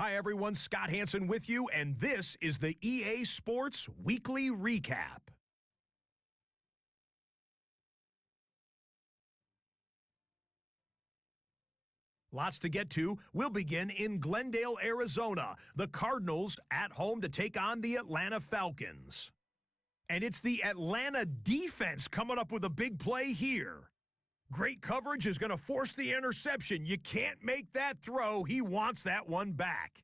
Hi, everyone. Scott Hansen with you, and this is the EA Sports Weekly Recap. Lots to get to. We'll begin in Glendale, Arizona. The Cardinals at home to take on the Atlanta Falcons. And it's the Atlanta defense coming up with a big play here. Great coverage is going to force the interception. You can't make that throw. He wants that one back.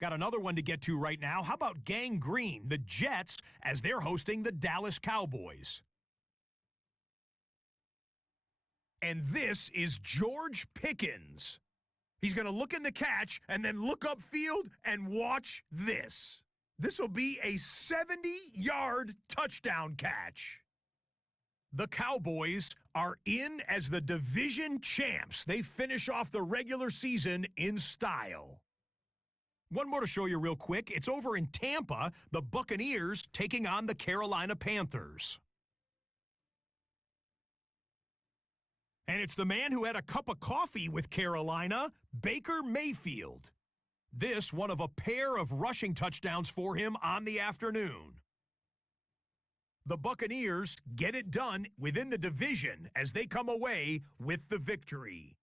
Got another one to get to right now. How about Gang Green, the Jets, as they're hosting the Dallas Cowboys? And this is George Pickens. He's going to look in the catch and then look upfield and watch this. This will be a 70-yard touchdown catch. The Cowboys are in as the division champs. They finish off the regular season in style. One more to show you real quick. It's over in Tampa, the Buccaneers taking on the Carolina Panthers. And it's the man who had a cup of coffee with Carolina, Baker Mayfield. This one of a pair of rushing touchdowns for him on the afternoon. The Buccaneers get it done within the division as they come away with the victory.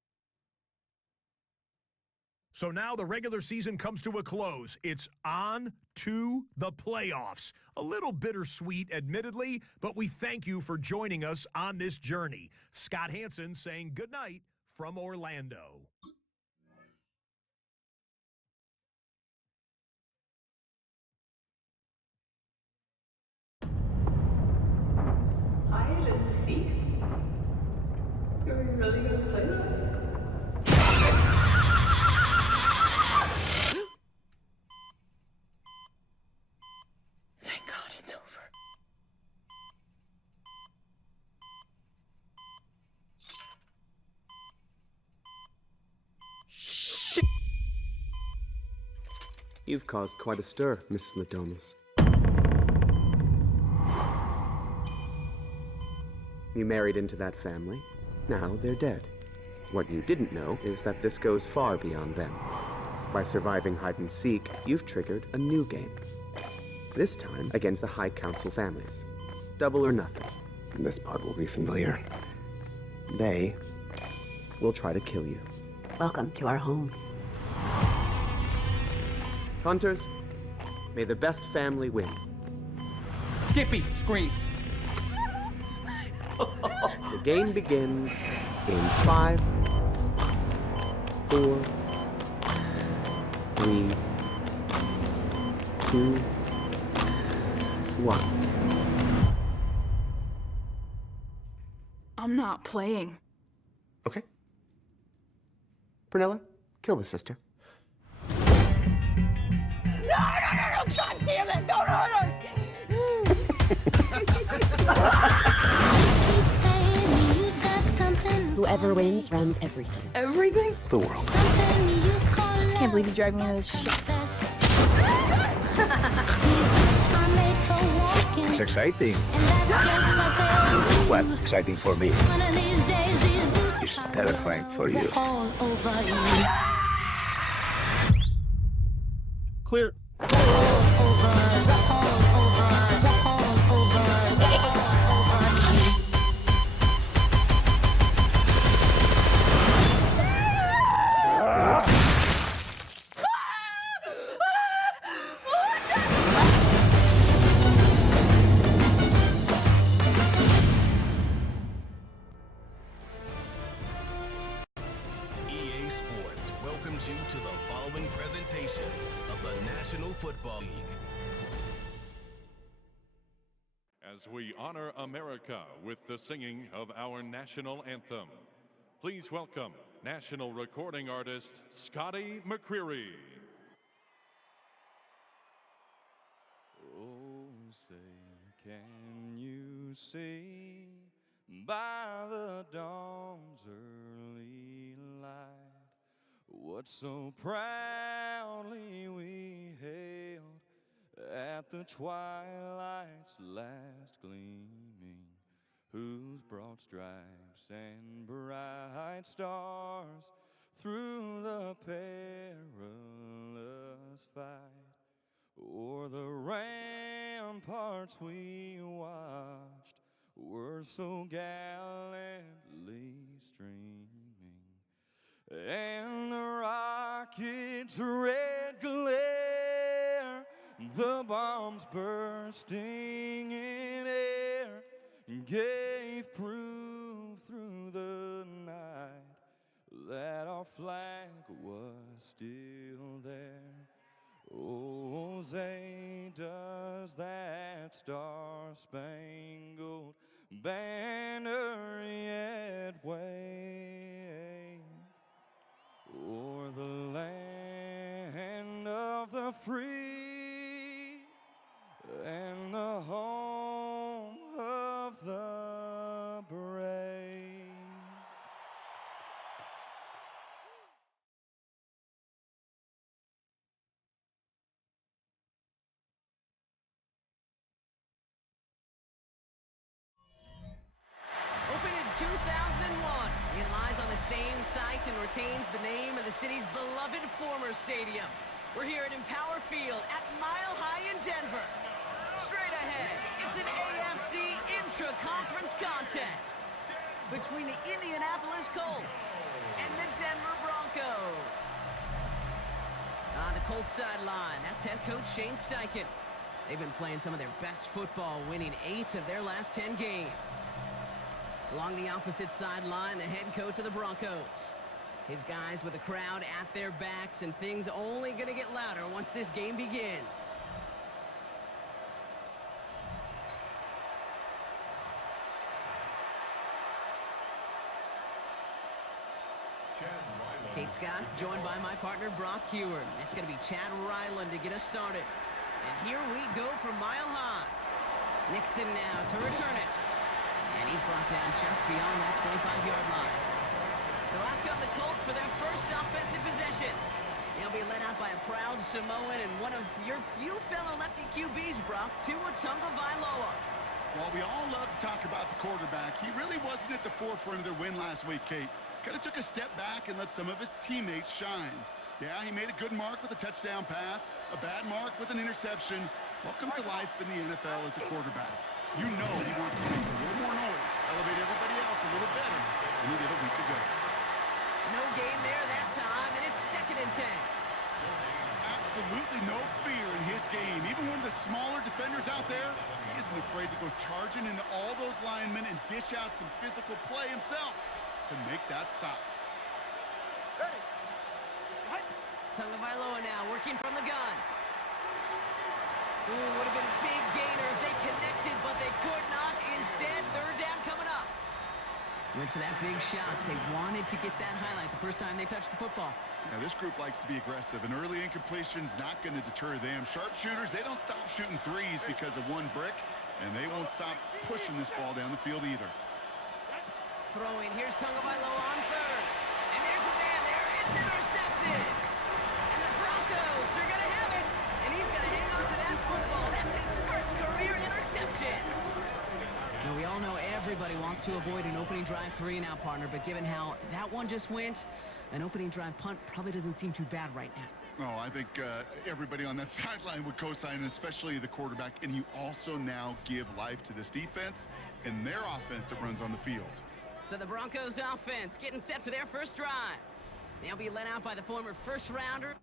So now the regular season comes to a close. It's on to the playoffs. A little bittersweet, admittedly, but we thank you for joining us on this journey. Scott Hansen saying goodnight from Orlando. Hide and seek? Are we really gonna play that? Thank God it's over. Shit! You've caused quite a stir, Mrs. Ladomas. You married into that family. Now they're dead. What you didn't know is that this goes far beyond them. By surviving hide and seek, you've triggered a new game. This time against the High Council families. Double or nothing. This part will be familiar. They will try to kill you. Welcome to our home. Hunters, may the best family win. Skippy screams. The game begins in 5, 4, 3, 2, 1. I'm not playing. Okay. Prunella, kill the sister. No! God damn it! Don't hurt her! Whoever wins runs everything. Everything? The world. Can't believe you dragged me into this shit. It's exciting. Well, exciting for me. It's terrifying for you. Clear. EA Sports welcomes you to the following presentation of the National Football League. As we honor America with the singing of our national anthem, please welcome national recording artist Scotty McCreery. Oh, say, can you see by the dawn's early light what so proudly we hailed at the twilight's last gleaming, whose broad stripes and bright stars through the perilous fight, o'er the ramparts we watched were so gallantly streaming, and the rocket's red glare, the bombs bursting in air, gave proof through the night that our flag was still there. Oh, say does that star-spangled banner yet wave o'er the land of the free and the home of the brave. Opened in 2001, it lies on the same site and retains the name of the city's beloved former stadium. We're here at Empower Field at Mile High in Denver. Straight ahead, it's an AFC intra-conference contest between the Indianapolis Colts and the Denver Broncos. On the Colts sideline, that's head coach Shane Steichen. They've been playing some of their best football, winning 8 of their last 10 games. Along the opposite sideline, the head coach of the Broncos. His guys with the crowd at their backs, and things only going to get louder once this game begins. Kate Scott, joined by my partner, Brock Heward. It's going to be Chad Ryland to get us started. And here we go from Mile High. Nixon now to return it. And he's brought down just beyond that 25-yard line. So out come the Colts for their first offensive possession. They'll be led out by a proud Samoan and one of your few fellow lefty QBs, Brock, Tua Tagovailoa. While we all love to talk about the quarterback, he really wasn't at the forefront of their win last week, Kate. Kind of took a step back and let some of his teammates shine. Yeah, he made a good mark with a touchdown pass, a bad mark with an interception. Welcome to life in the NFL as a quarterback. You know he wants to make a little more noise, elevate everybody else a little better than he did a week ago. No gain there that time, and it's 2nd and 10. Absolutely no fear in his game. Even one of the smaller defenders out there, he isn't afraid to go charging into all those linemen and dish out some physical play himself to make that stop. Ready. Tagovailoa now working from the gun. Ooh, would have been a big gainer if they connected, but they could not. Instead, 3rd down coming up. Went for that big shot. They wanted to get that highlight the first time they touched the football. Yeah, this group likes to be aggressive. An early incompletion's not going to deter them. Sharpshooters, they don't stop shooting threes because of one brick, and they won't stop pushing this ball down the field either. Throwing. Here's Tagovailoa on 3rd. And there's a man there. It's intercepted. And the Broncos, they're going to have it. And he's going to hang on to that football. That's his first career interception. Now, we all know everybody wants to avoid an opening drive 3-and-out, partner, but given how that one just went, an opening drive punt probably doesn't seem too bad right now. Oh, I think everybody on that sideline would co-sign, especially the quarterback, and you also now give life to this defense and their offense that runs on the field. So the Broncos offense getting set for their first drive. They'll be led out by the former first-rounder.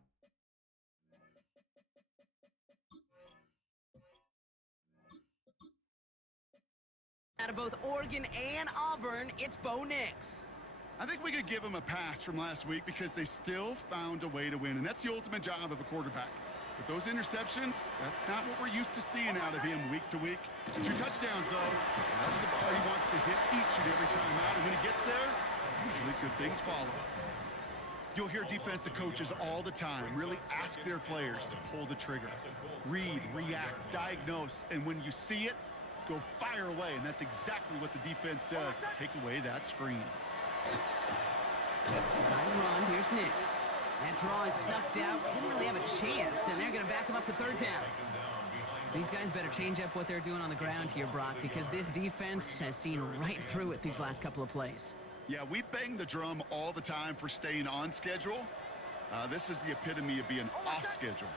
Out of both Oregon and Auburn, it's Bo Nix. I think we could give him a pass from last week because they still found a way to win, and that's the ultimate job of a quarterback. With those interceptions, that's not what we're used to seeing out of him week to week. 2 touchdowns, though. That's the ball he wants to hit each and every time out, and when he gets there, usually good things follow. You'll hear defensive coaches all the time really ask their players to pull the trigger. Read, react, diagnose, and when you see it, go fire away, and that's exactly what the defense does to take away that screen. Side run, here's Nix. That draw is snuffed out, didn't really have a chance, and they're going to back him up for 3rd down. These guys better change up what they're doing on the ground here, Brock, because this defense has seen right through it these last couple of plays. Yeah, we bang the drum all the time for staying on schedule. This is the epitome of being off schedule.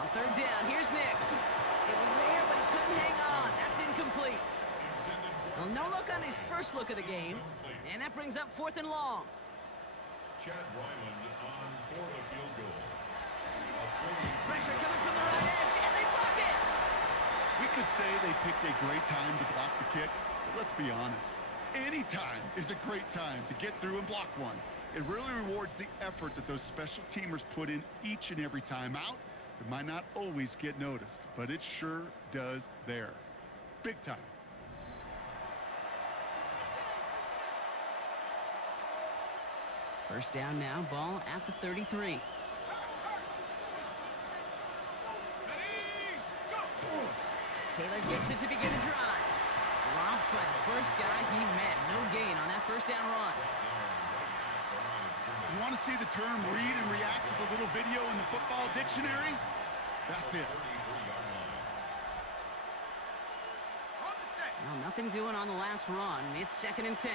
On third down, here's Nix. It was there, but he couldn't hang on. That's incomplete. Well, no look on his first look of the game, and that brings up 4th and long. Chad Ryland on for the field goal. Pressure coming from the right edge, and they block it! We could say they picked a great time to block the kick, but let's be honest. Any time is a great time to get through and block one. It really rewards the effort that those special teamers put in each and every time out. It might not always get noticed, but it sure does there. Big time. First down now, ball at the 33. Taylor gets it to begin the drive. Dropped by the first guy he met. No gain on that first down run. You want to see the term read and react with a little video in the football dictionary? That's it. Well, nothing doing on the last run. It's 2nd and 10.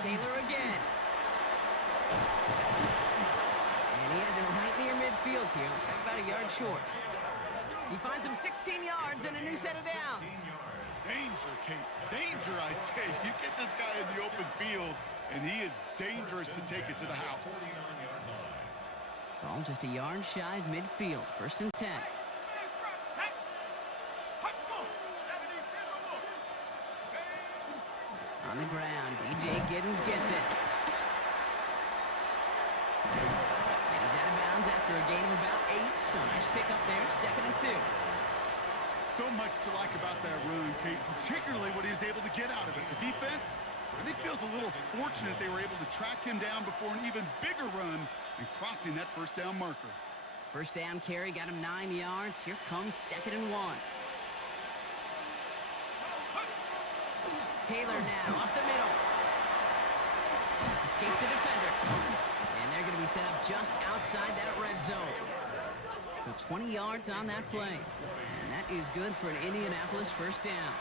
Taylor again. And he has it right near midfield here. Looks like about a yard short. He finds him 16 yards and a new set of downs. Danger, Kate. Danger, I say. You get this guy in the open field, and he is dangerous to take it to the house. Ball just a yard shy of midfield. 1st and 10. On the ground, DJ Giddens gets it. And he's out of bounds after a gain of about 8. So nice pick up there, 2nd and 2. So much to like about that run, Kate, particularly what he was able to get out of it. The defense, I think, feels a little fortunate they were able to track him down before an even bigger run and crossing that first down marker. First down carry got him 9 yards. Here comes 2nd and 1. Taylor now up the middle. Escapes a defender. And they're going to be set up just outside that red zone. So 20 yards on that play. And that is good for an Indianapolis first down.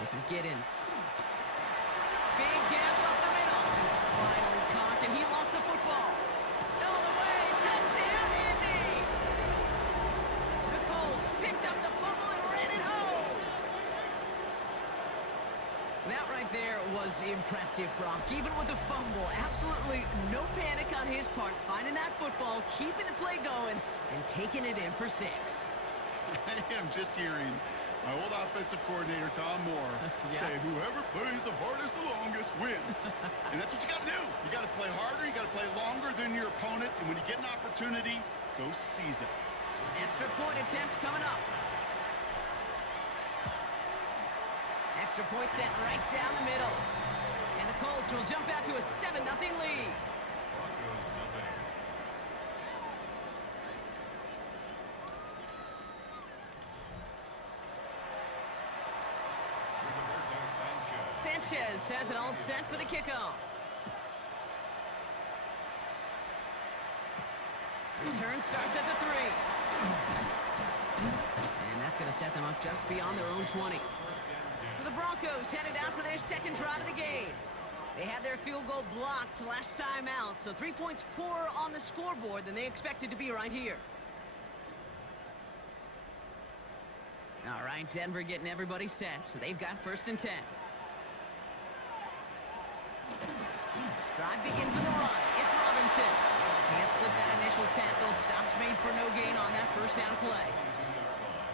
This is Giddens. Big gap up the middle. Finally caught, and he lost the football. All the way, touchdown, Indy! The Colts picked up the fumble and ran it home. That right there was impressive, Brock. Even with the fumble, absolutely no panic on his part. Finding that football, keeping the play going, and taking it in for 6. I am just hearing my old offensive coordinator, Tom Moore, say, whoever plays the hardest the longest wins. And that's what you got to do. You got to play harder. You got to play longer than your opponent. And when you get an opportunity, go seize it. Extra point attempt coming up. Extra point set right down the middle. And the Colts will jump out to a 7-0 lead. Sanchez has it all set for the kickoff. Return starts at the 3. And that's going to set them up just beyond their own 20. So the Broncos headed out for their 2nd drive of the game. They had their field goal blocked last time out, so 3 points poorer on the scoreboard than they expected to be right here. All right, Denver getting everybody set, so they've got 1st and 10. Drive begins with a run. It's Robinson. Can't slip that initial tackle. Stops made for no gain on that first down play.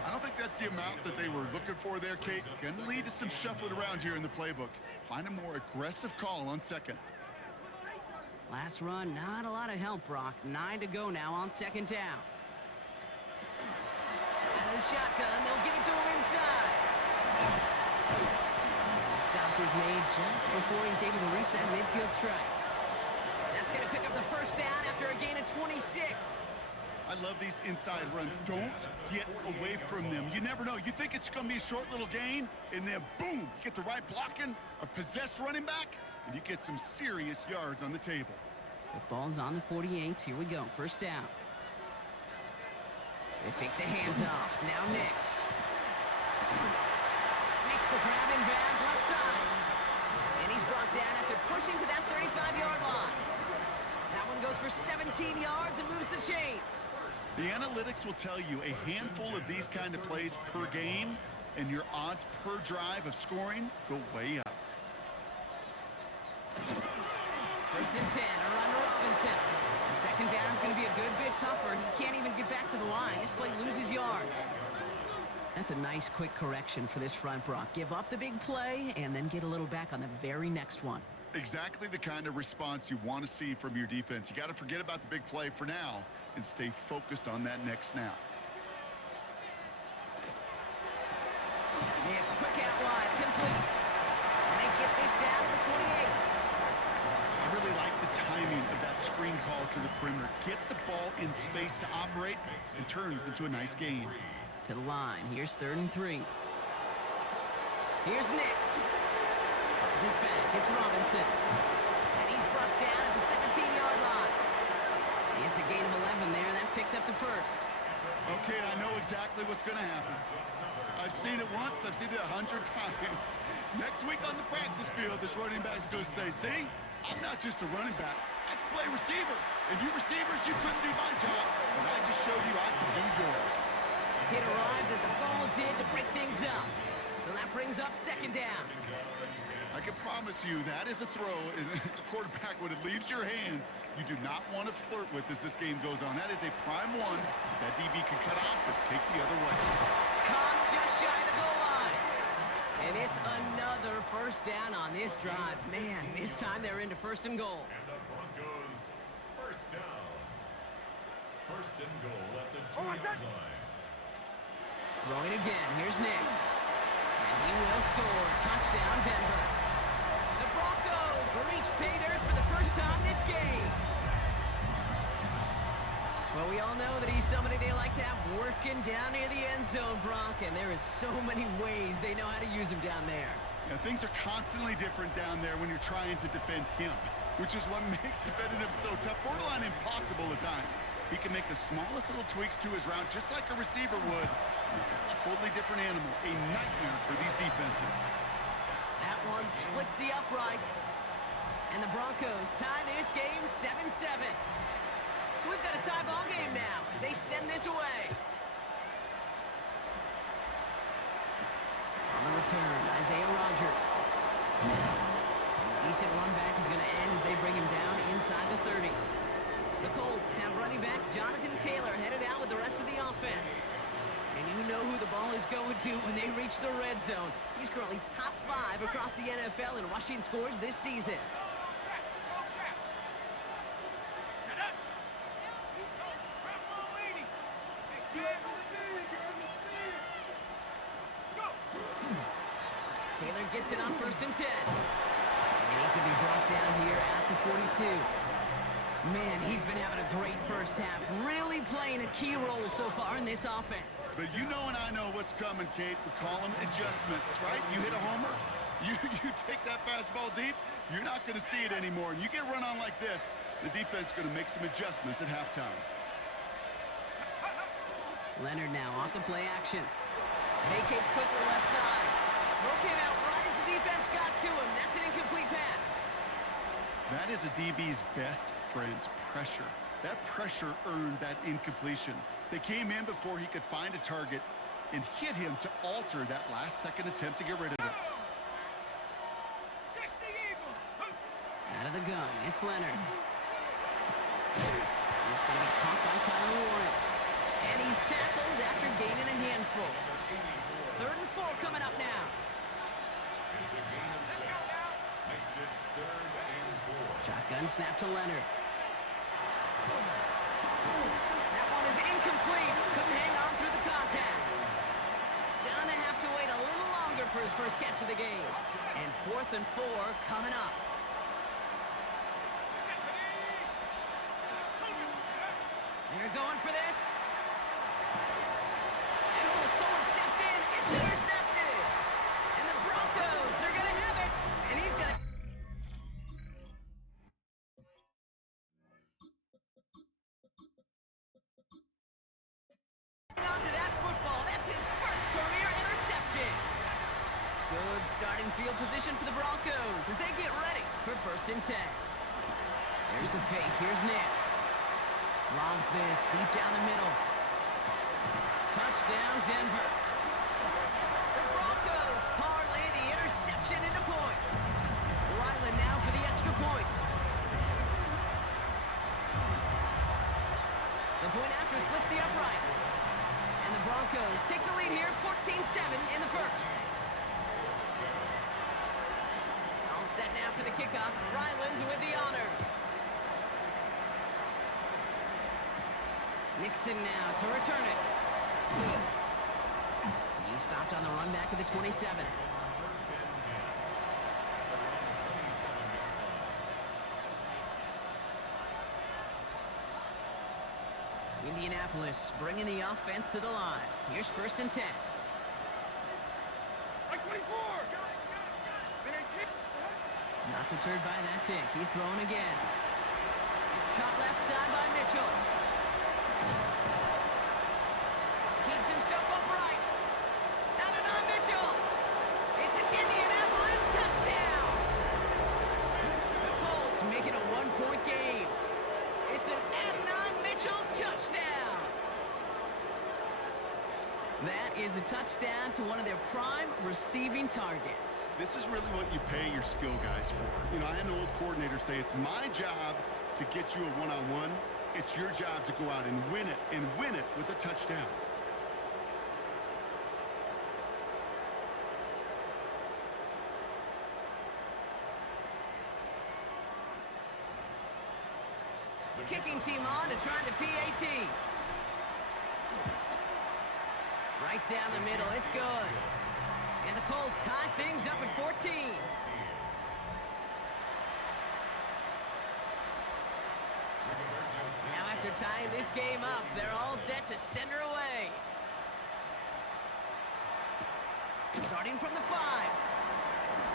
I don't think that's the amount that they were looking for there, Kate. Going to lead to some shuffling around here in the playbook. Find a more aggressive call on 2nd. Last run, not a lot of help, Brock. 9 to go now on 2nd down. Out of the shotgun, they'll give it to him inside. The stop is made just before he's able to reach that midfield strike. That's going to pick up the first down after a gain of 26. I love these inside runs. Don't get away from them. You never know. You think it's going to be a short little gain, and then boom, you get the right blocking, a possessed running back, and you get some serious yards on the table. The ball's on the 48. Here we go. First down. They fake the handoff. Now Nix. Makes the grab in bounds left side. And he's brought down after pushing to that 35-yard line. That one goes for 17 yards and moves the chains. The analytics will tell you a handful of these kind of plays per game, and your odds per drive of scoring go way up. First and 10, a run to Robinson. And second down is going to be a good bit tougher. He can't even get back to the line. This play loses yards. That's a nice quick correction for this front, Brock. Give up the big play and then get a little back on the very next one. Exactly the kind of response you want to see from your defense. You got to forget about the big play for now and stay focused on that next snap. Nix, quick out wide, complete. And they get this down to the 28. I really like the timing of that screen call to the perimeter. Get the ball in space to operate and turns into a nice gain. To the line. Here's 3rd and 3. Here's Nix. Finds his back. It's Robinson. And he's brought down at the 17-yard line. It's a gain of 11 there. That picks up the first. Okay, I know exactly what's going to happen. I've seen it once. I've seen it 100 times. Next week on the practice field, this running back's going to say, see, I'm not just a running back. I can play receiver. And you receivers, you couldn't do my job. But I just showed you I can do yours. Hit arrived as the ball did to break things up. So that brings up second down. I can promise you that is a throw, and it's a quarterback when it leaves your hands, you do not want to flirt with as this game goes on. That is a prime one that DB can cut off and take the other way. Caught just shy of the goal line. And it's another first down on this drive. Man, this time they're into 1st and goal. And the Broncos, first down. 1st and goal at the 2-yard line. Throwing again. Here's Nix. And he will score. Touchdown, Denver. The Broncos reach pay dirt for the first time this game. Well, we all know that he's somebody they like to have working down near the end zone, Brock, and there is so many ways they know how to use him down there. Now, things are constantly different down there when you're trying to defend him, which is what makes defending him so tough, borderline impossible at times. He can make the smallest little tweaks to his route just like a receiver would. And it's a totally different animal, a nightmare for these defenses. That one splits the uprights. And the Broncos tie this game 7-7. So we've got a tie ball game now as they send this away. On the return, Isaiah Rodgers. A decent run back is going to end as they bring him down inside the 30. The Colts have running back Jonathan Taylor headed out with the rest of the offense. And you know who the ball is going to when they reach the red zone. He's currently top 5 across the NFL in rushing scores this season. Taylor gets it on 1st and 10. And he's going to be brought down here at the 42. Man, he's been having a great first half, really playing a key role so far in this offense. But you know and I know what's coming, Kate. We call them adjustments, right? You hit a homer, you take that fastball deep, you're not going to see it anymore. And you get run on like this, the defense is going to make some adjustments at halftime. Leonard now off the play action. Vacates quickly left side. Throw came out right as the defense got to him. That's an incomplete pass. That is a DB's best friend, pressure. That pressure earned that incompletion. They came in before he could find a target and hit him to alter that last-second attempt to get rid of it. Out of the gun, it's Leonard. He's going to be caught by Tyler Warren. And he's tackled after gaining a handful. 3rd and 4 coming up now. It's a gain of 6. Makes it 3rd and 4. Shotgun snap to Leonard. That one is incomplete. Couldn't hang on through the contact. Gonna have to wait a little longer for his first catch of the game. And 4th and 4 coming up. They're going for this. Starting field position for the Broncos as they get ready for 1st and 10. There's the fake. Here's Nix. Lobs this deep down the middle. Touchdown, Denver. The Broncos parlay the interception into points. Ryland now for the extra point. The point after splits the uprights. And the Broncos take the lead here, 14-7 in the first. All set now for the kickoff. Ryland with the honors. Nixon now to return it. He stopped on the run back at the 27. Indianapolis bringing the offense to the line. Here's 1st and 10. Not deterred by that pick. He's throwing again. It's caught left side by Mitchell. Keeps himself upright. Adonai Mitchell. It's an Indianapolis touchdown. The Colts make it a 1-point game. It's an Adonai Mitchell touchdown. That is a touchdown to one of their prime receiving targets. This is really what you pay your skill guys for. You know, I had an old coordinator say it's my job to get you a one-on-one. It's your job to go out and win it with a touchdown. Kicking team on to try the PAT. Right down the middle, it's good. And the Colts tie things up at 14. Now after tying this game up, they're all set to send her away. Starting from the 5.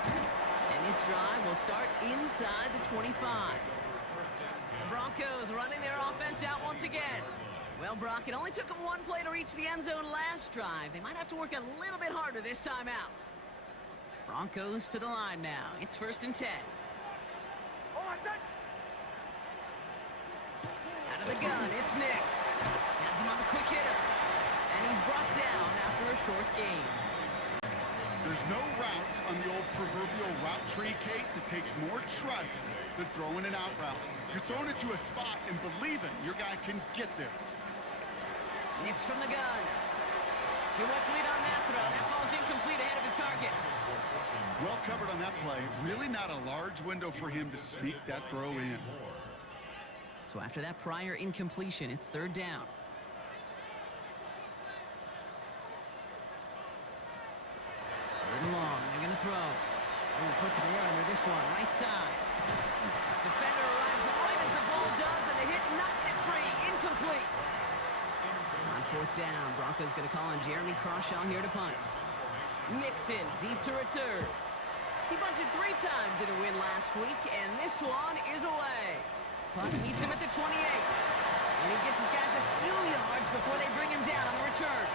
And this drive will start inside the 25. Broncos running their offense out once again. Well, Brock, it only took them one play to reach the end zone last drive. They might have to work a little bit harder this time out. Broncos to the line now. It's 1st and 10. Out of the gun, it's Nix. Has him on the quick hitter. And he's brought down after a short gain. There's no routes on the old proverbial route tree, Kate, that takes more trust than throwing an out route. You're throwing it to a spot and believing your guy can get there. Nix from the gun. Too much lead on that throw. That falls incomplete ahead of his target. Well covered on that play. Really not a large window for him to sneak that throw in. So after that prior incompletion, it's 3rd down. Third and long. They're going to throw. Oh, puts him air under this one. Right side. Defender arrives right as the ball does, and the hit knocks it free. Incomplete. On 4th down, Broncos going to call on Jeremy Crawshaw here to punt. Nixon deep to return. He bunted 3 times in a win last week, and this one is away. Punt meets him at the 28. And he gets his guys a few yards before they bring him down on the return.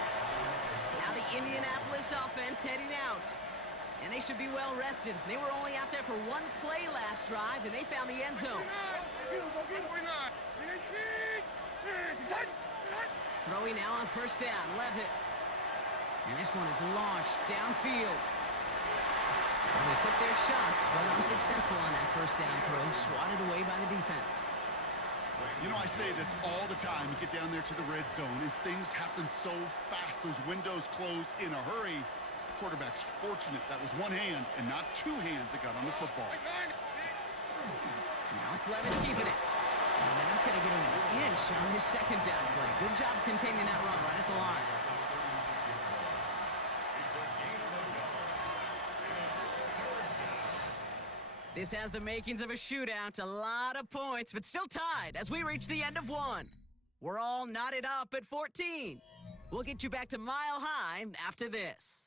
Now the Indianapolis offense heading out. And they should be well rested. They were only out there for 1 play last drive, and they found the end zone. Throwing now on 1st down, Levis. And this one is launched downfield. Well, they took their shots, but unsuccessful on that 1st down throw, swatted away by the defense. You know, I say this all the time. You get down there to the red zone, and things happen so fast. Those windows close in a hurry. Quarterback's fortunate that was 1 hand and not 2 hands that got on the football. Now it's Levis keeping it. And they're not going to get him an inch on his 2nd down play. Good job containing that run right at the line. This has the makings of a shootout. A lot of points, but still tied as we reach the end of 1. We're all knotted up at 14. We'll get you back to Mile High after this.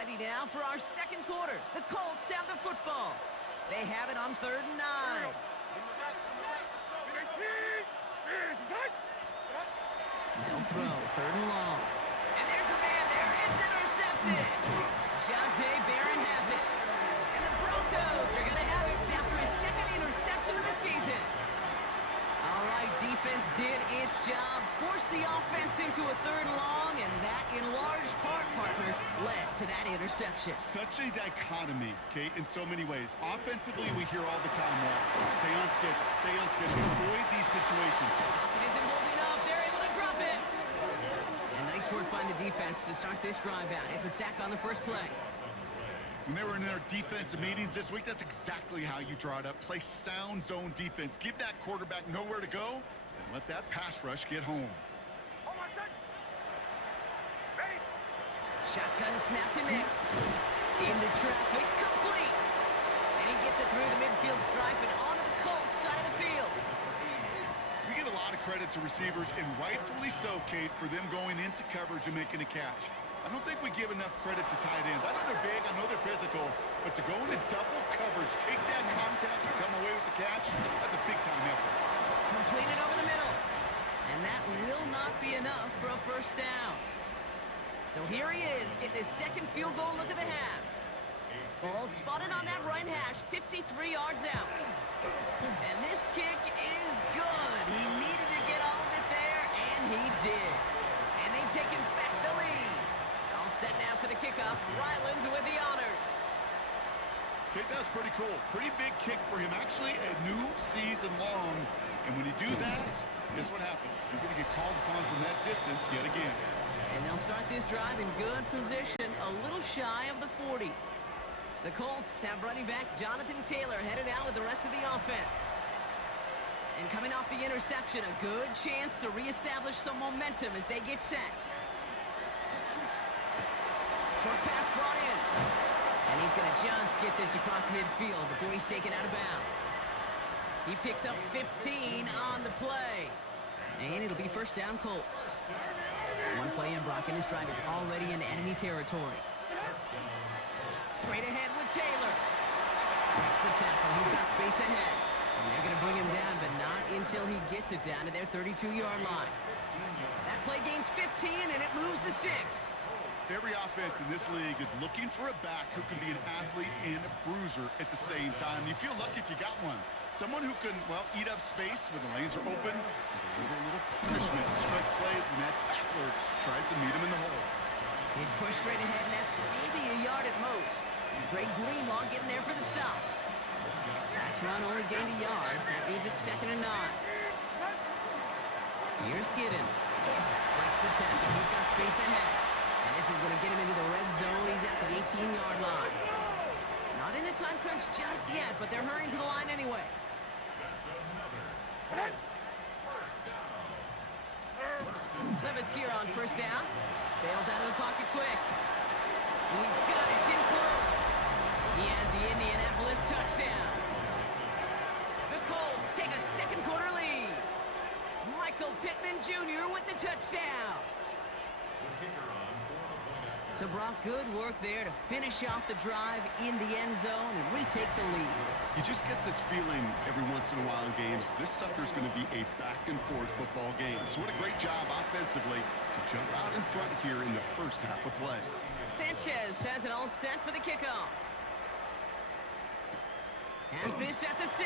ready now for our second quarter. The Colts have the football. They have it on 3rd and 9. They'll throw 3rd and long. And there's a man there. It's intercepted. Jonte Barron has it. And the Broncos are going to have it after his second interception of the season. All right, defense did its job, forced the offense into a 3rd and long, and that, in large part, partner, led to that interception. Such a dichotomy, Kate, in so many ways. Offensively, we hear all the time, well, stay on schedule, avoid these situations. Pocket isn't holding up. They're able to drop it. And nice work by the defense to start this drive out. It's a sack on the first play. When they were in their defensive meetings this week, that's exactly how you draw it up. Play sound zone defense. Give that quarterback nowhere to go, and let that pass rush get home. Shotgun snap to Nix. Into traffic, complete. And he gets it through the midfield stripe and onto the Colts side of the field. We give a lot of credit to receivers, and rightfully so, Kate, for them going into coverage and making a catch. I don't think we give enough credit to tight ends. I know they're big, I know they're physical, but to go into double coverage, take that contact, and come away with the catch, that's a big-time effort. Completed over the middle. And that will not be enough for a first down. So here he is, getting his second field goal look at the half. Ball spotted on that right hash, 53 yards out. And this kick is good. He needed to get all of it there, and he did. And they've taken back the lead. All set now for the kickoff. Ryland with the honors. Kate, that's pretty cool. Pretty big kick for him. Actually, a new season long. And when you do that, guess what happens? You're going to get called upon from that distance yet again. And they'll start this drive in good position, a little shy of the 40. The Colts have running back Jonathan Taylor headed out with the rest of the offense. And coming off the interception, a good chance to reestablish some momentum as they get set. Short pass brought in. And he's going to just get this across midfield before he's taken out of bounds. He picks up 15 on the play. And it'll be first down Colts. One play in, Brock, and his drive is already in enemy territory. Straight ahead with Taylor. Breaks the tackle. He's got space ahead. And they're going to bring him down, but not until he gets it down to their 32-yard line. That play gains 15, and it moves the sticks. Every offense in this league is looking for a back who can be an athlete and a bruiser at the same time. You feel lucky if you got one. Someone who can, well, eat up space when the lanes are open and deliver a little punishment to stretch plays when that tackler tries to meet him in the hole. He's pushed straight ahead, and that's maybe a yard at most. Greg Greenlaw getting there for the stop. Pass run only gained a yard. That means it's 2nd and 9. Here's Giddens. Breaks the tackle. He's got space ahead. And this is going to get him into the red zone. He's at the 18-yard line. Not in a time crunch just yet, but they're hurrying to the line anyway. Levis here on first down. Bails out of the pocket quick. Oh, he's got it. It's in close. He has the Indianapolis touchdown. The Colts take a second quarter lead. Michael Pittman Jr. with the touchdown. So, Brock, good work there to finish off the drive in the end zone and retake the lead. You just get this feeling every once in a while in games, this sucker's going to be a back-and-forth football game. So what a great job offensively to jump out in front here in the first half of play. Sanchez has it all set for the kickoff. Has this at the 6.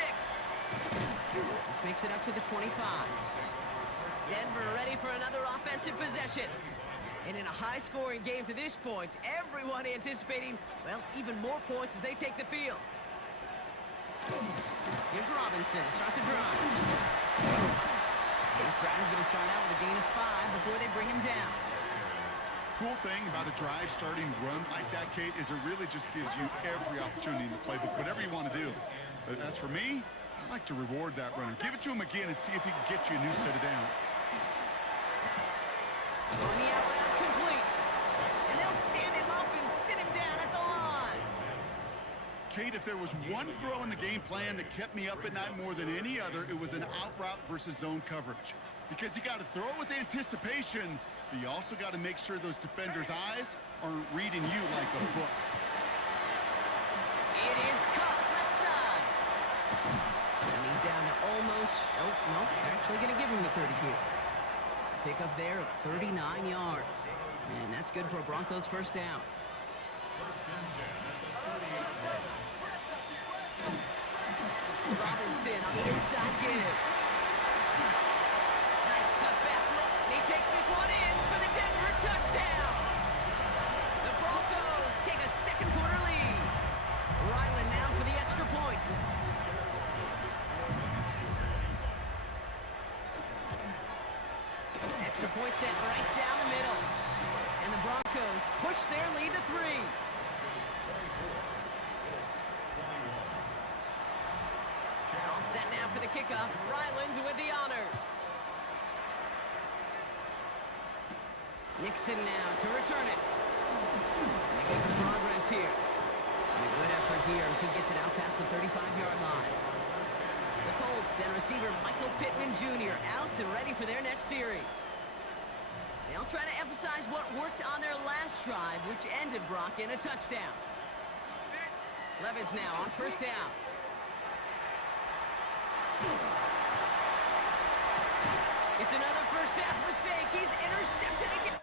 This makes it up to the 25. Denver ready for another offensive possession. And in a high-scoring game to this point, everyone anticipating, well, even more points as they take the field. Here's Robinson to start the drive. This drive is going to start out with a gain of 5 before they bring him down. Cool thing about a drive starting run like that, Kate, is it really just gives you every opportunity in the playbook, whatever you want to do. But as for me, I like to reward that runner. Give it to him again and see if he can get you a new set of downs. On the out route, complete. And they'll stand him up and sit him down at the line. Kate, if there was one throw in the game plan that kept me up at night more than any other, it was an out route versus zone coverage. Because you got to throw with anticipation, but you also got to make sure those defenders' eyes are reading you like a book. It is caught left side. And he's down to almost, oh, no, actually going to give him the 30 here. Pick up there of 39 yards. And that's good for a Broncos first down. Robinson on the inside give. Nice cutback run. And he takes this one in for the Denver touchdown. The Broncos take a second quarter lead. Ryland now for the extra point. Extra point set right down the middle. And the Broncos push their lead to 3. All set now for the kickoff. Ryland with the honors. Nixon now to return it. Making some progress here. And a good effort here as he gets it out past the 35-yard line. The Colts and receiver Michael Pittman Jr. out and ready for their next series. They'll try to emphasize what worked on their last drive, which ended, Brock, in a touchdown. Levis now on first down. It's another first half mistake. He's intercepted again.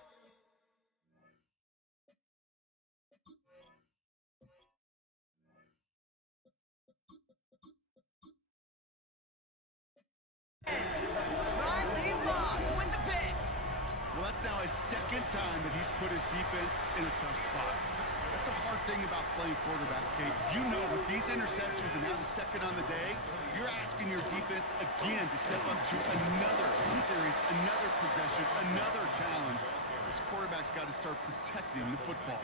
Riley Moss with the pick. Well, that's now his second time that he's put his defense in a tough spot. That's a hard thing about playing quarterback, Kate. You know, with these interceptions and now the second on the day, you're asking your defense again to step up to another series, another possession, another challenge. This quarterback's got to start protecting the football.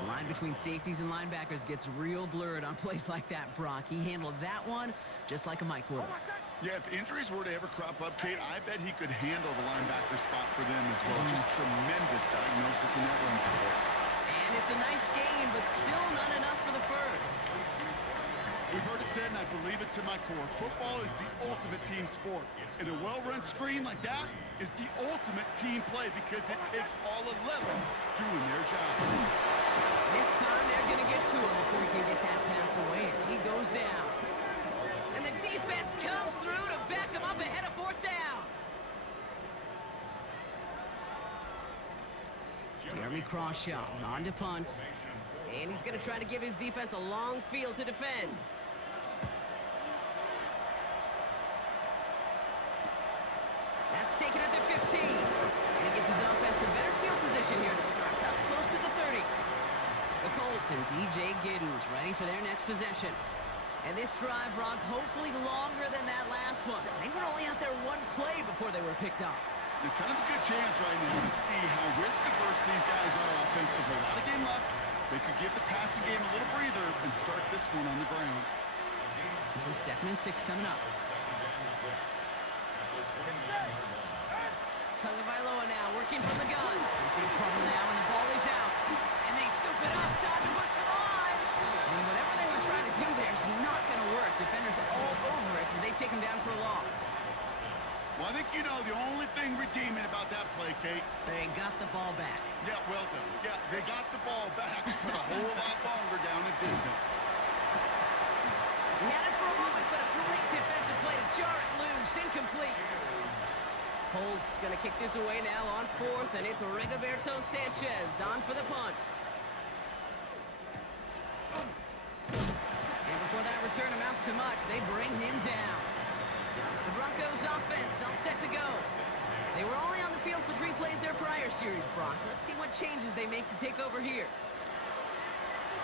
The line between safeties and linebackers gets real blurred on plays like that, Brock. He handled that one just like a Mike would. Yeah, if injuries were to ever crop up, Kate, I bet he could handle the linebacker spot for them as well. Just tremendous diagnosis in that run support. And it's a nice game, but still not enough for the first. We've heard it said, and I believe it to my core, football is the ultimate team sport. And a well-run screen like that is the ultimate team play because it takes all 11 doing their job. This time they're going to get to him before he can get that pass away as he goes down. And the defense comes through to back him up ahead of fourth down. Jeremy Crawshaw on to punt. And he's going to try to give his defense a long field to defend. That's taken at the 15. And he gets his offense in better field position here to start. Up close to the 30. The Colts and DJ Giddens ready for their next possession. And this drive, Brock, hopefully longer than that last one. They were only out there one play before they were picked up. They're kind of a good chance right now to see how risk-averse these guys are offensively. A lot of game left. They could give the passing game a little breather and start this one on the ground. This is 2nd and 6 coming up. Tagovailoa now working from the gun. In big trouble now, and the ball is out. And they scoop it up. Time to push for the line. And whatever they were trying to do there is not going to work. Defenders all over it, so they take him down for a loss. Well, I think you know the only thing redeeming about that play, Kate. They got the ball back. Yeah, well done. Yeah, they got the ball back, but a whole lot longer down the distance. He had it for a moment, but a great defensive play to jar it loose. Incomplete. Colts going to kick this away now on 4th, and it's Rigoberto Sanchez on for the punt. And before that return amounts to much, they bring him down. The Broncos offense all set to go. They were only on the field for 3 plays their prior series, Brock. Let's see what changes they make to take over here.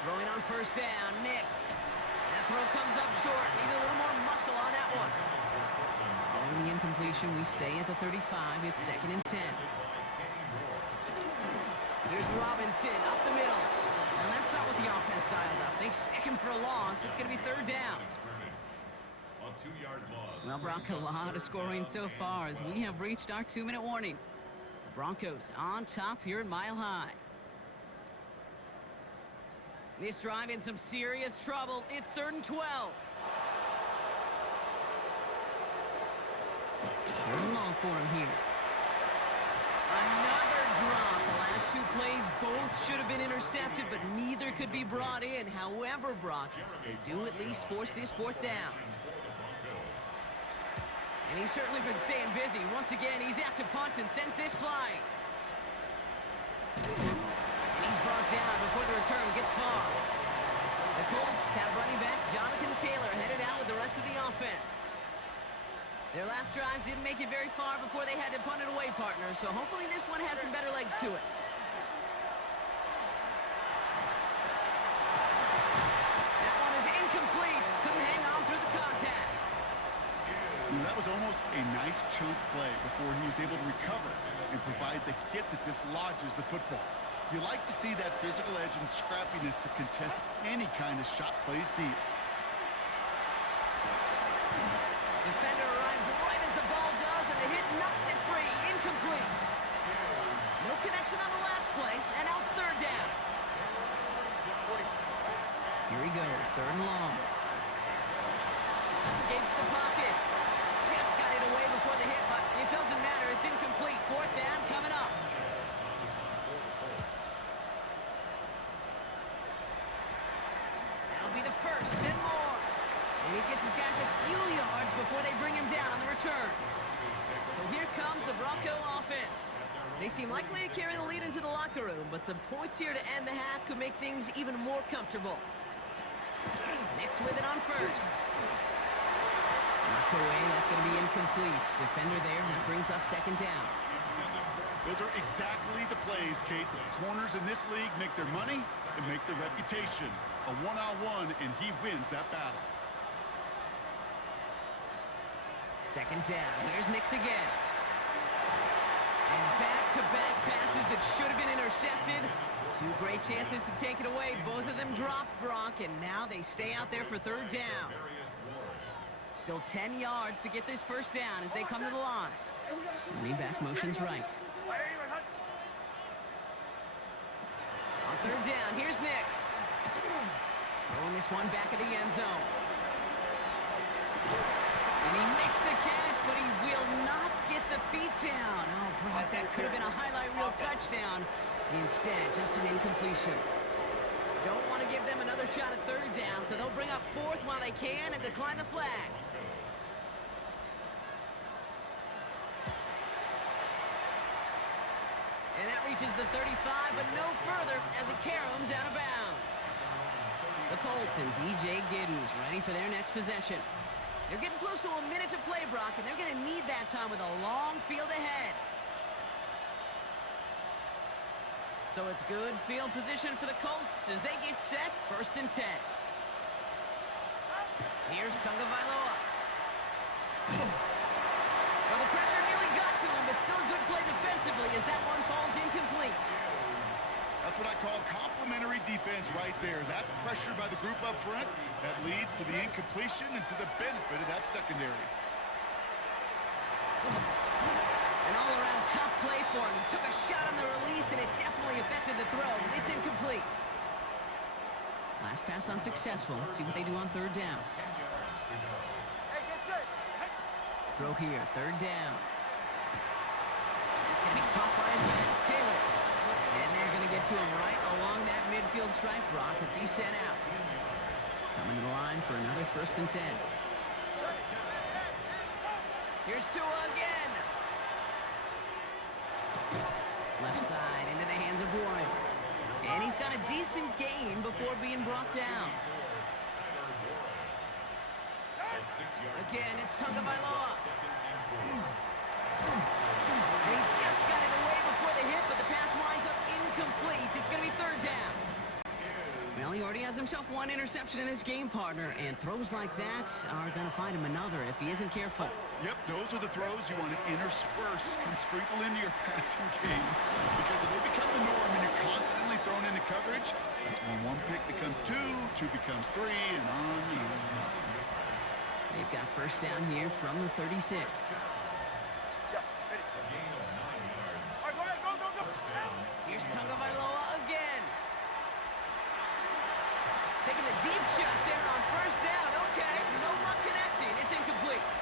Throwing on first down, Nix. That throw comes up short. Need a little more muscle on that one. Following the incompletion, we stay at the 35. It's 2nd and 10. Here's Robinson up the middle. Now that's not what the offense dialed up. They stick him for a loss. It's going to be 3rd down. Well, Brock, a lot of scoring so far as we have reached our 2-minute warning. The Broncos on top here at Mile High. This drive in some serious trouble. It's 3rd and 12. 3rd and long for him here. Another drop. The last 2 plays. Both should have been intercepted, but neither could be brought in. However, Brock, they do at least force this fourth down. And he's certainly been staying busy. Once again, he's out to punt and sends this flying. And he's brought down before the return gets far. The Colts have running back Jonathan Taylor headed out with the rest of the offense. Their last drive didn't make it very far before they had to punt it away, partner, so hopefully this one has some better legs to it. That one is incomplete. Couldn't hang on through the contact. You know, that was almost a nice chunk play before he was able to recover and provide the hit that dislodges the football. You like to see that physical edge and scrappiness to contest any kind of shot plays deep. Defender arrives right as the ball does, and the hit knocks it free. Incomplete. No connection on the last play, and now it's third down. Here he goes, third and long. Escapes the pocket. Just got it away before the hit, but it doesn't matter. It's incomplete. Fourth down coming up. That'll be the first and more. And he gets his guys a few yards before they bring him down on the return. So here comes the Bronco offense. They seem likely to carry the lead into the locker room, but some points here to end the half could make things even more comfortable. Nix with it on first. Knocked away, that's going to be incomplete. Defender there, that brings up second down. Those are exactly the plays, Kate, that the corners in this league make their money and make their reputation. A one-on-one, and he wins that battle. Second down. Here's Nix again. And back-to-back passes that should have been intercepted. Two great chances to take it away. Both of them dropped, Brock, and now they stay out there for third down. Still 10 yards to get this first down as they come to the line. Running back motions right. On third down, here's Nix. Throwing this one back of the end zone. And he makes the catch, but he will not get the feet down. Oh, Brock, that could have been a highlight reel touchdown. Instead, just an incompletion. Don't want to give them another shot at third down, so they'll bring up fourth while they can and decline the flag. And that reaches the 35, but no further as it caroms out of bounds. The Colts and DJ Giddens ready for their next possession. They're getting close to a minute to play, Brock, and they're going to need that time with a long field ahead. So it's good field position for the Colts as they get set, 1st and 10. Here's Tagovailoa. Well, the pressure nearly got to him, but still a good play defensively as that one falls incomplete. That's what I call complimentary defense right there. That pressure by the group up front, that leads to the incompletion and to the benefit of that secondary. An all-around tough play for him. He took a shot on the release, and it definitely affected the throw. It's incomplete. Last pass unsuccessful. Let's see what they do on third down. Throw here, third down. It's going to be caught by his man, Taylor. And they're going to get to him right along that midfield stripe, Brock, as he's sent out. Coming to the line for another 1st and 10. Here's Tua again. Left side into the hands of Warren. And he's got a decent gain before being brought down. Again, it's Tagovailoa. And he just got it away before the hit, but the pass winds up incomplete. It's going to be third down. Well, he already has himself one interception in this game, partner, and throws like that are going to find him another if he isn't careful. Yep, those are the throws you want to intersperse and sprinkle into your passing game. Because if they become the norm and you're constantly thrown into coverage, that's when one pick becomes two, two becomes three, and on and on. They've got first down here from the 36. Here's Tagovailoa again. Taking the deep shot there on first down. Okay, no luck connecting. It's incomplete.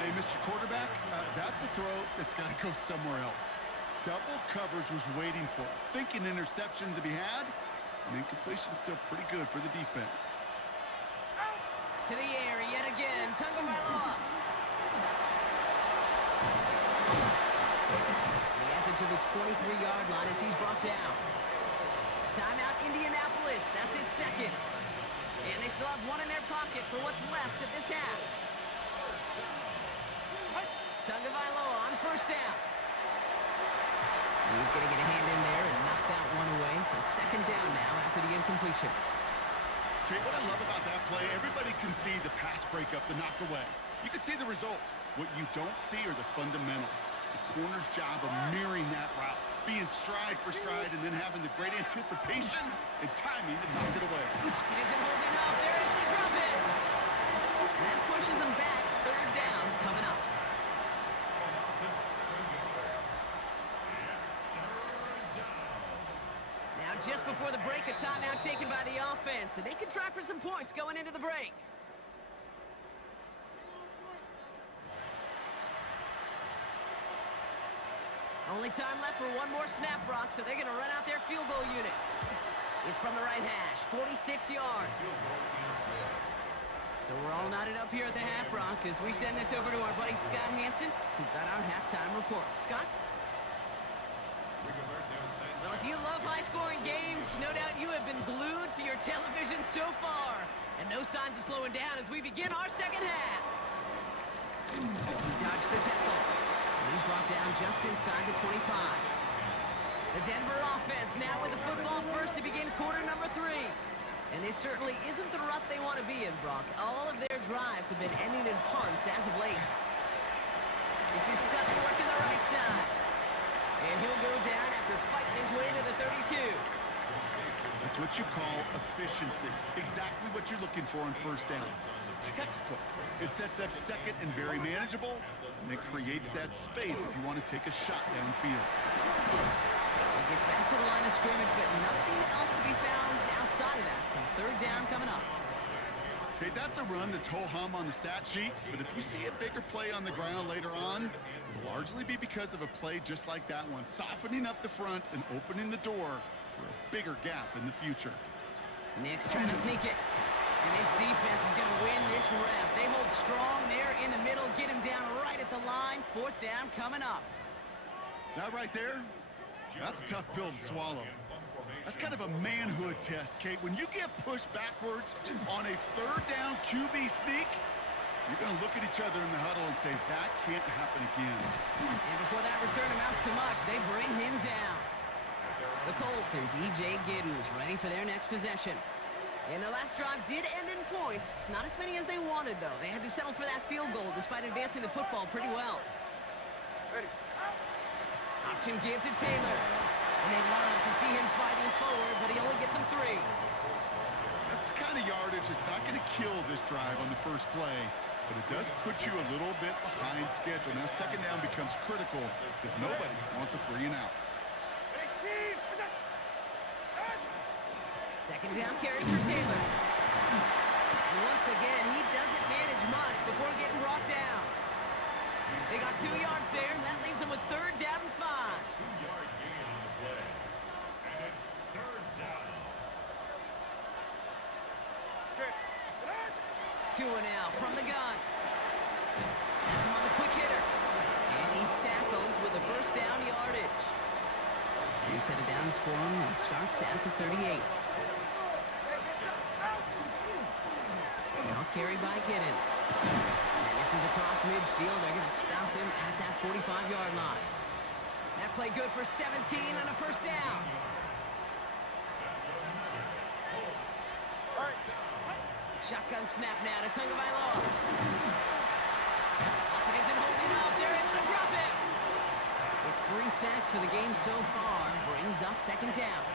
Hey, Mr. Quarterback, that's a throw that's got to go somewhere else. double coverage was waiting for it, thinking interception to be had, and incompletion still pretty good for the defense. To the air yet again, Tagovailoa. He has it to the 23-yard line as he's brought down. Timeout Indianapolis, that's its second. And they still have one in their pocket for what's left of this half. Tagovailoa on first down. He's going to get a hand in there and knock that one away. So second down now after the incompletion. Okay, what I love about that play, everybody can see the pass breakup, the knock away. You can see the result. What you don't see are the fundamentals. The corner's job of mirroring that route, being stride for stride, and then having the great anticipation and timing to knock it away. Pocket isn't holding up. They're able to drop it. And that pushes them back. Third down coming up. Now just before the break, a timeout taken by the offense. And they can try for some points going into the break. Only time left for one more snap, Brock, so they're going to run out their field goal unit. It's from the right hash, 46 yards. So we're all knotted up here at the half, Brock, as we send this over to our buddy Scott Hansen, who's got our halftime report. Scott? Well, if you love high-scoring games, no doubt you have been glued to your television so far. And no signs of slowing down as we begin our second half. He dodged the tackle. He's brought down just inside the 25. The Denver offense now with the football first to begin quarter number 3. And this certainly isn't the rut they want to be in, Brock. All of their drives have been ending in punts as of late. This is Sutton working the right side. And he'll go down after fighting his way to the 32. That's what you call efficiency. Exactly what you're looking for on first down. Textbook. It sets up second and very manageable, and it creates that space if you want to take a shot downfield. He gets back to the line of scrimmage, but nothing else to be found outside of that. So third down coming up. Okay, that's a run that's ho-hum on the stat sheet, but if you see a bigger play on the ground later on, it'll largely be because of a play just like that one, softening up the front and opening the door for a bigger gap in the future. Nick's trying to sneak it. And this defense is going to win this rep. They hold strong there in the middle, get him down right at the line. Fourth down coming up. That right there, that's a tough pill to swallow. That's kind of a manhood test, Kate. When you get pushed backwards on a third down QB sneak, you're going to look at each other in the huddle and say, that can't happen again. And before that return amounts to much, they bring him down. The Colts and DJ Giddens ready for their next possession. And their last drive did end in points. Not as many as they wanted, though. They had to settle for that field goal despite advancing the football pretty well. Option give to Taylor. And they love to see him fighting forward, but he only gets him 3. That's the kind of yardage that's not going to kill this drive on the first play, but it does put you a little bit behind schedule. Now second down becomes critical because nobody wants a 3 and out. Second down carry for Taylor. And once again, he doesn't manage much before getting brought down. They got 2 yards there. That leaves them with third down and 5. 2-yard gain on the play. And it's third down. Tua now from the gun. That's him on the quick hitter. And he's tackled with a first down yardage. New set of downs for him. He starts at the 38. Now carried by Giddens. And this is across midfield. They're going to stop him at that 45-yard line. That play good for 17 and a first down. Shotgun snap now to Tagovailoa. Pocket isn't holding up. They're able to drop it. It's 3 sacks for the game so far. Brings up second down.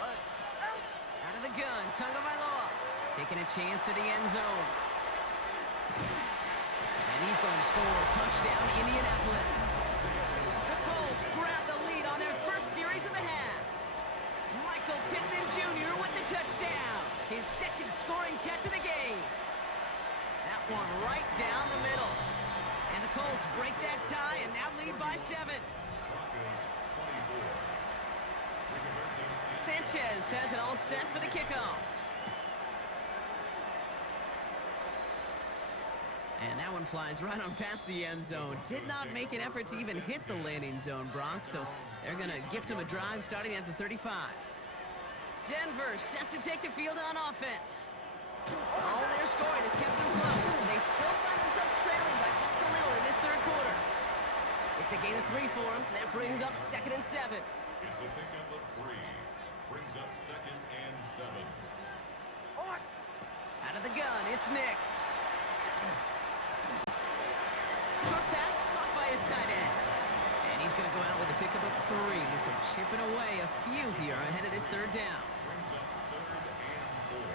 Out of the gun, Tagovailoa taking a chance to the end zone. And he's going to score a touchdown, Indianapolis. The Colts grab the lead on their first series of the half. Michael Pittman Jr. with the touchdown. His second scoring catch of the game. That one right down the middle. And the Colts Colts break that tie and now lead by 7. Broncos 24. Sanchez has it all set for the kickoff. And that one flies right on past the end zone. Did not make an effort to even hit the landing zone, Brock, so they're going to gift him a drive starting at the 35. Denver set to take the field on offense. All their scoring has kept them close, but they still find themselves trailing by just a little in this third quarter. It's a gain of 3 for them. That brings up 2nd and 7. It's a pickup of 3. Brings up 2nd and 7. Out of the gun, it's Nix. Short pass caught by his tight end. And he's going to go out with a pickup of 3, so chipping away a few here ahead of this third down. Brings up 3rd and 4.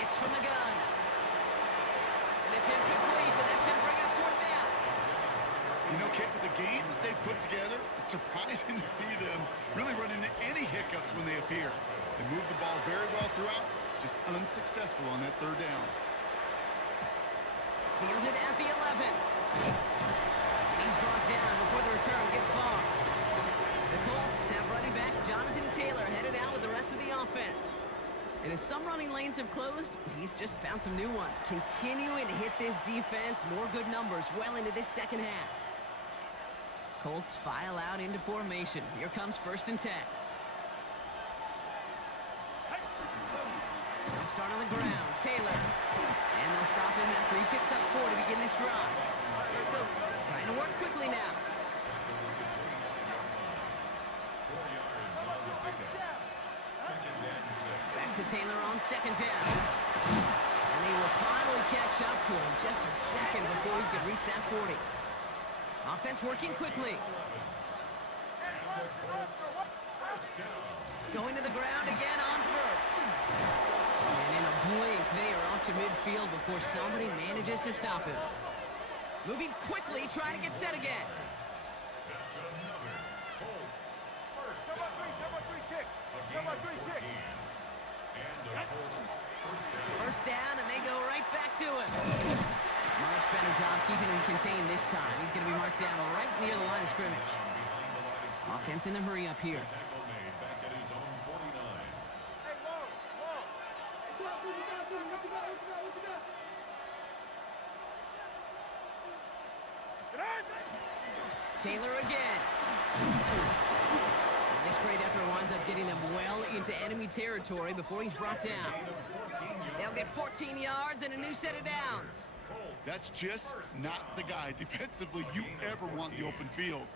Nix from the gun. And it's incomplete, and that's going to bring up 4th down. You know, Kate, with the game that they put together, it's surprising to see them really run into any hiccups when they appear. They move the ball very well throughout, just unsuccessful on that third down. Fielded at the 11. He's brought down before the return gets far. The Colts have running back Jonathan Taylor headed out with the rest of the offense. And as some running lanes have closed, he's just found some new ones. Continuing to hit this defense, more good numbers well into this second half. Colts file out into formation. Here comes 1st and 10. They'll start on the ground. Taylor. And they'll stop him after he picks up 4 to begin this drive. Trying to work quickly now. 4 yards on the pickup. 2nd and 6. Back to Taylor on 2nd down. And they will finally catch up to him just a second before he could reach that 40. Offense working quickly. Going to the ground again on 1st. And in a blink, they are off to midfield before somebody manages to stop him. Moving quickly, trying to get set again. That's another Colts first Come on, 3 kick. Come on, 3 kick. And a Colts first down. First down, and they go right back to him. Much better job keeping him contained this time. He's going to be marked down right near the line of scrimmage. Offense in the hurry up here. Tackle made back at his own 49. Hey, whoa. Taylor again. And this great effort winds up getting them well into enemy territory before he's brought down. They'll get 14 yards and a new set of downs. That's just not the guy defensively you ever want in the open field.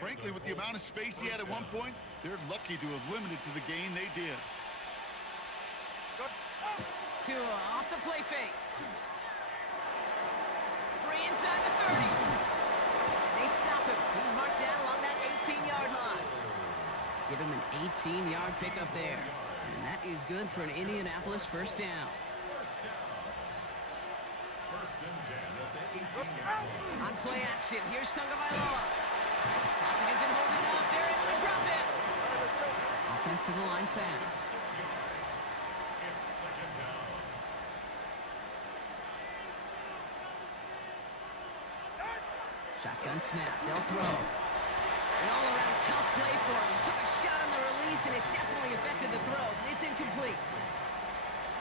Frankly, with the amount of space he had at one point, they're lucky to have limited to the gain they did. Tua off the play fake. Free inside the 30. They stop him. He's marked down along that 18-yard line. Give him an 18-yard pickup there. And that is good for an Indianapolis first down. First and 10 at the 18-yard line. On play action, here's Tagovailoa. Pocket isn't holding up. They're able to drop it. Offense to the line fast. 6 yards. It's 2nd down. Shotgun snap. They'll throw. An all-around tough play for him. Took a shot on the release, and it definitely affected the throw. It's incomplete.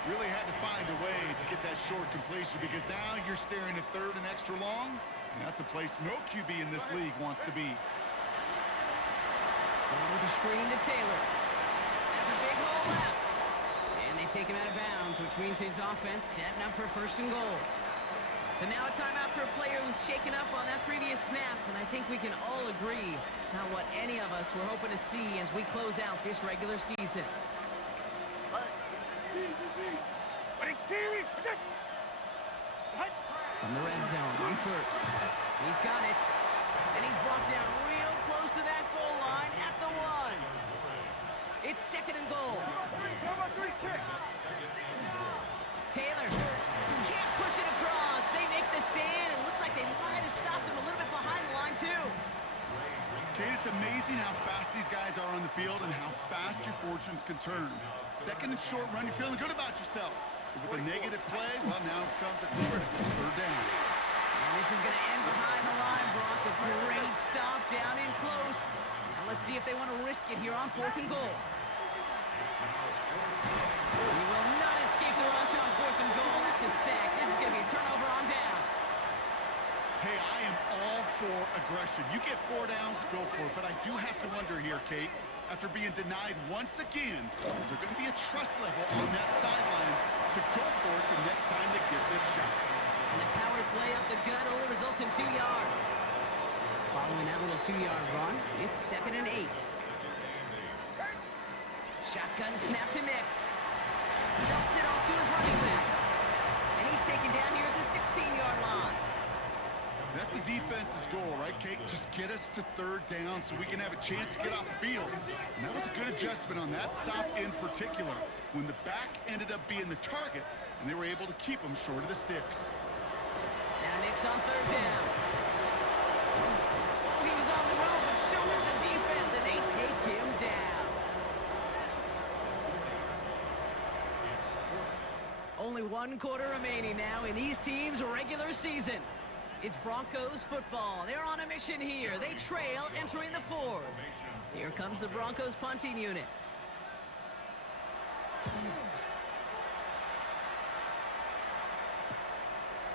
Really had to find a way to get that short completion because now you're staring at 3rd and extra long. And that's a place no QB in this league wants to be. Going with the screen to Taylor. Has a big hole left. And they take him out of bounds, which means his offense setting up for 1st and goal. So now a timeout for a player who's shaken up on that previous snap, and I think we can all agree not what any of us were hoping to see as we close out this regular season. From the red zone on 1st. He's got it. And he's brought down real close to that goal line at the 1. It's 2nd and goal. Come on, 3 kick. Taylor can't push it across. They make the stand. It looks like they might have stopped him a little bit behind the line, too. Kate, it's amazing how fast these guys are on the field and how fast your fortunes can turn. Second and short run, you're feeling good about yourself. But with a negative play, well, now it becomes a critical third down. And this is going to end behind the line, Brock. A great stop down in close. Now let's see if they want to risk it here on 4th and goal. He will not escape the rush on 4th and goal. That's a sack. This is going to be a turnover on downs. Hey, I am all for aggression. You get 4 downs, go for it. But I do have to wonder here, Kate, after being denied once again, is there going to be a trust level on that sidelines to go for it the next time they get this shot? And the power play up the gut only results in 2 yards. Following that little 2-yard run, it's 2nd and 8. Shotgun snap to Nix. Dumps it off to his running back. And he's taken down here at the 16-yard line. That's a defense's goal, right, Kate? Just get us to 3rd down so we can have a chance to get off the field. And that was a good adjustment on that stop in particular, when the back ended up being the target, and they were able to keep him short of the sticks. Now Nix on 3rd down. Oh, he was on the move, but so was the defense, and they take him down. Only 1 quarter remaining now in these teams' regular season. It's Broncos football. They're on a mission here. They trail entering the 4th. Here comes the Broncos punting unit.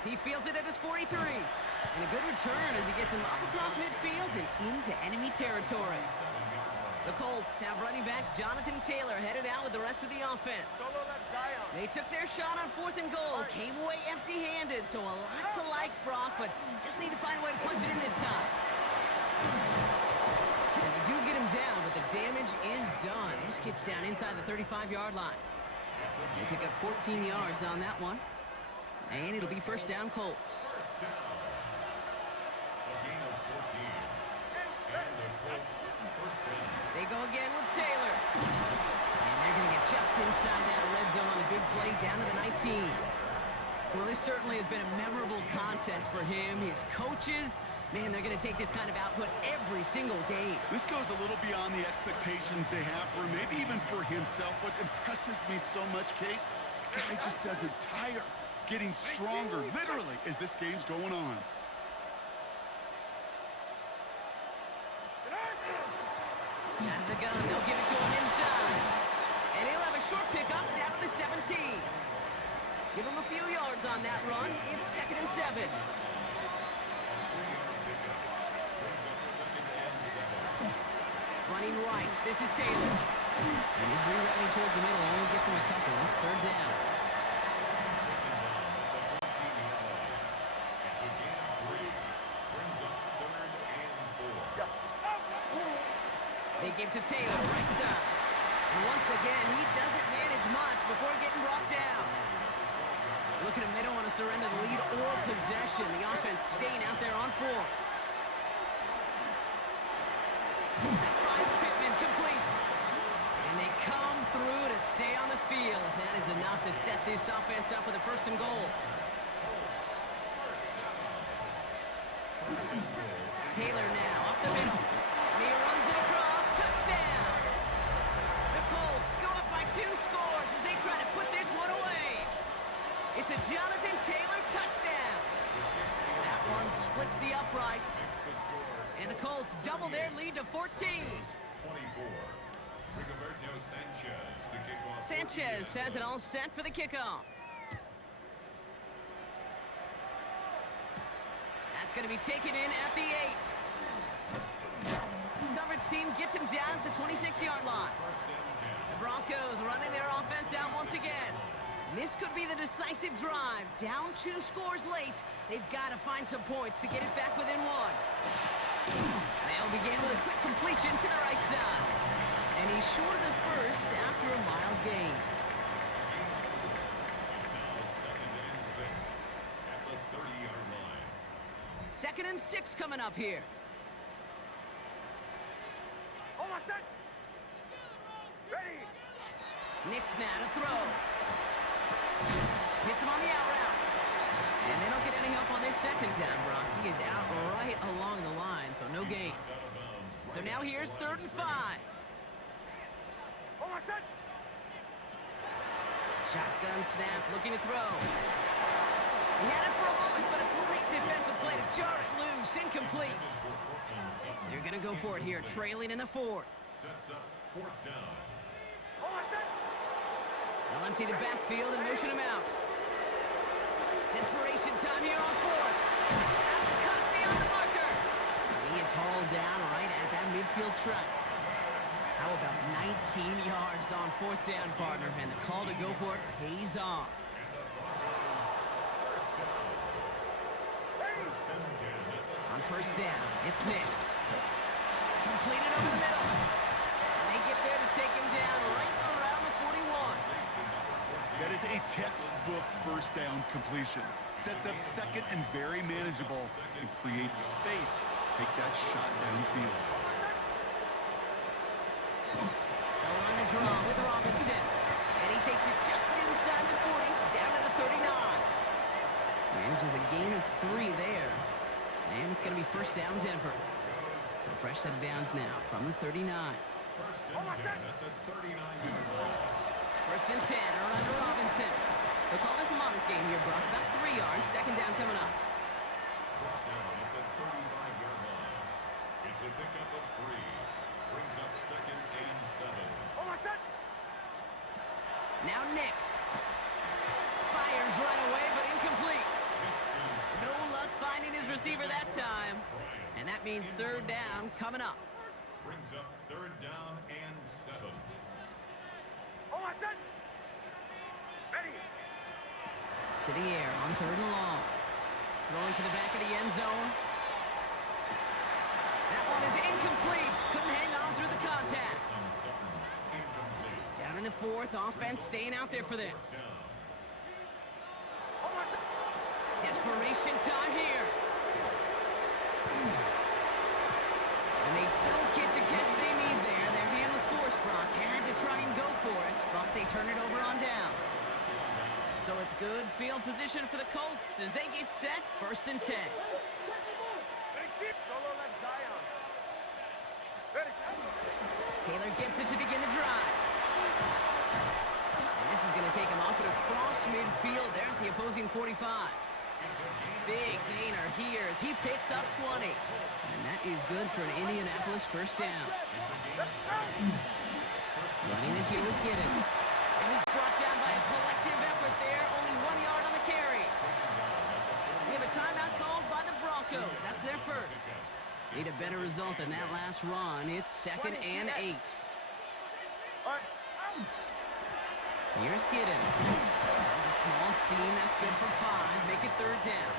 He fields it at his 43. And a good return as he gets him up across midfield and into enemy territory. The Colts have running back Jonathan Taylor headed out with the rest of the offense. They took their shot on 4th and goal, came away empty-handed, so a lot to like, Brock, but just need to find a way to punch it in this time. And they do get him down, but the damage is done. He just gets down inside the 35-yard line. They pick up 14 yards on that one, and it'll be 1st down Colts. They go again with Taylor. And they're going to get just inside that red zone on a good play down to the 19. Well, this certainly has been a memorable contest for him. His coaches, man, they're going to take this kind of output every single game. This goes a little beyond the expectations they have for him, maybe even for himself. What impresses me so much, Kate, the guy just doesn't tire. Getting stronger, literally, as this game's going on. Out of the gun, they'll give it to him inside. And he'll have a short pickup down to the 17. Give him a few yards on that run. It's 2nd and 7. Running right, this is Taylor. And he's rerouting towards the middle, only gets him a couple. It's 3rd down. They give to Taylor, right side. And once again, he doesn't manage much before getting brought down. Look at him, they don't want to surrender the lead or possession. The offense staying out there on 4. That finds Pittman, complete. And they come through to stay on the field. That is enough to set this offense up with a 1st and goal. Taylor now, up the middle. And he runs it across. Touchdown! The Colts go up by 2 scores as they try to put this one away. It's a Jonathan Taylor touchdown. That one splits the uprights. And the Colts double their lead to 14. Sanchez has it all set for the kickoff. That's going to be taken in at the 8. Coverage team gets him down at the 26-yard line. The Broncos running their offense out once again. This could be the decisive drive. Down 2 scores late. They've got to find some points to get it back within 1. They'll begin with a quick completion to the right side. And he's short of the first after a mild gain. Second and 6 coming up here. Ready. Nix now to throw. Hits him on the out route. And they don't get any help on this 2nd down, Brock. He is out right along the line, so no gain. So now here's 3rd and 5. Shotgun snap, looking to throw. He had it for a moment, but a great defensive play to jar it loose. Incomplete. They're going to go for it here, trailing in the 4th. Sets up 4th down. They'll empty the backfield and motion him out. Desperation time here on 4th. That's cut beyond the marker. And he is hauled down right at that midfield stripe. How about 19 yards on 4th down, partner? And the call to go for it pays off. On 1st down, it's Nix. Completed over the middle. And they get there to take him down right around the 41. That is a textbook 1st down completion. Sets up 2nd and very manageable and creates space to take that shot downfield. They'll run the draw with Robinson. And he takes it just inside the 40, down to the 39. Manages a gain of 3 there. And it's going to be 1st down Denver. So fresh set of downs now from the 39. 1st and 10 at the 39-yard line. 1st and 10, around to Robinson. So call this a modest game here, Brock. About 3 yards, 2nd down coming up. Brought down at the 35-yard line. It's a pickup of 3. Brings up 2nd and 7. Now Nix. Fires right away, but incomplete. No luck finding his receiver that time. And that means 3rd down coming up. Brings up 3rd down and 7. To the air on 3rd and long. Throwing to the back of the end zone. That one is incomplete. Couldn't hang on through the contact. Down in the 4th, offense staying out there for this. Desperation time here. And they don't get the catch they need there. Their hand was forced, Brock. Had to try and go for it, but they turn it over on downs. So it's good field position for the Colts as they get set, 1st and 10. Taylor gets it to begin the drive. And this is going to take him off and across midfield there at the opposing 45. Big gainer here as he picks up 20. And that is good for an Indianapolis 1st down. Running it here with Giddens. And he's brought down by a collective effort there. Only 1 yard on the carry. We have a timeout called by the Broncos. That's their first. Need a better result than that last run. It's 2nd and 8. Here's Giddens. Runs a small seam. That's good for 5. Make it 3rd down.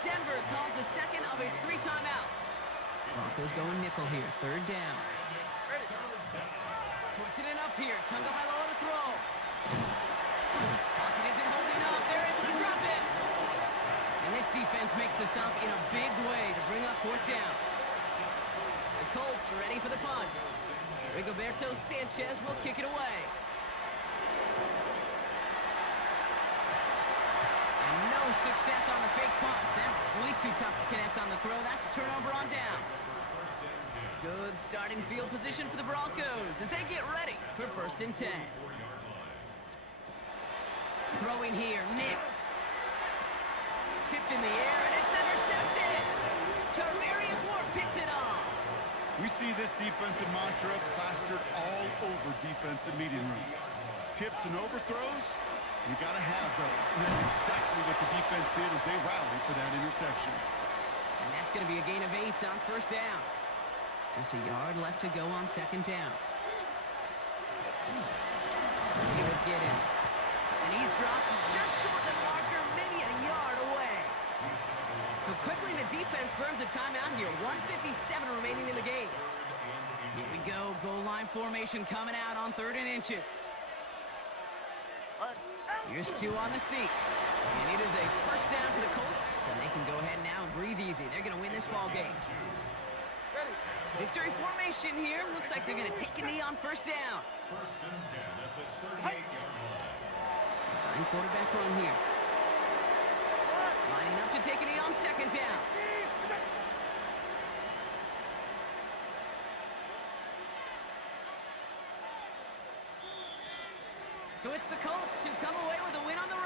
Denver calls the 2nd of its 3 timeouts. Broncos going nickel here. 3rd down. Switching it up here. Tagovailoa to throw. Pocket isn't holding up. They're able to drop it. And this defense makes the stop in a big way to bring up 4th down. The Colts ready for the punt. Rigoberto Sanchez will kick it away. And no success on the fake punt. That's way too tough to connect on the throw. That's a turnover on downs. Good starting field position for the Broncos as they get ready for 1st and 10. Throwing here, Nix. Tipped in the air, and it's intercepted. Tarvarius Ward picks it off. We see this defensive mantra plastered all over defensive meeting rooms. Tips and overthrows, you got to have those. And that's exactly what the defense did as they rallied for that interception. And that's going to be a gain of 8 on 1st down. Just a yard left to go on 2nd down. Here with Giddens. And he's dropped just short of the marker, maybe a yard away. So quickly the defense burns a timeout here. 1:57 remaining in the game. Here we go. Goal line formation coming out on 3rd and inches. Here's 2 on the sneak. And it is a 1st down for the Colts. And they can go ahead now and breathe easy. They're going to win this ball game. Victory formation here. Looks like they're going to take a knee on 1st down. 1st and 10 at the 38-yard line. Design quarterback run here. Lining up to take a knee on 2nd down. So it's the Colts who come away with a win on the road.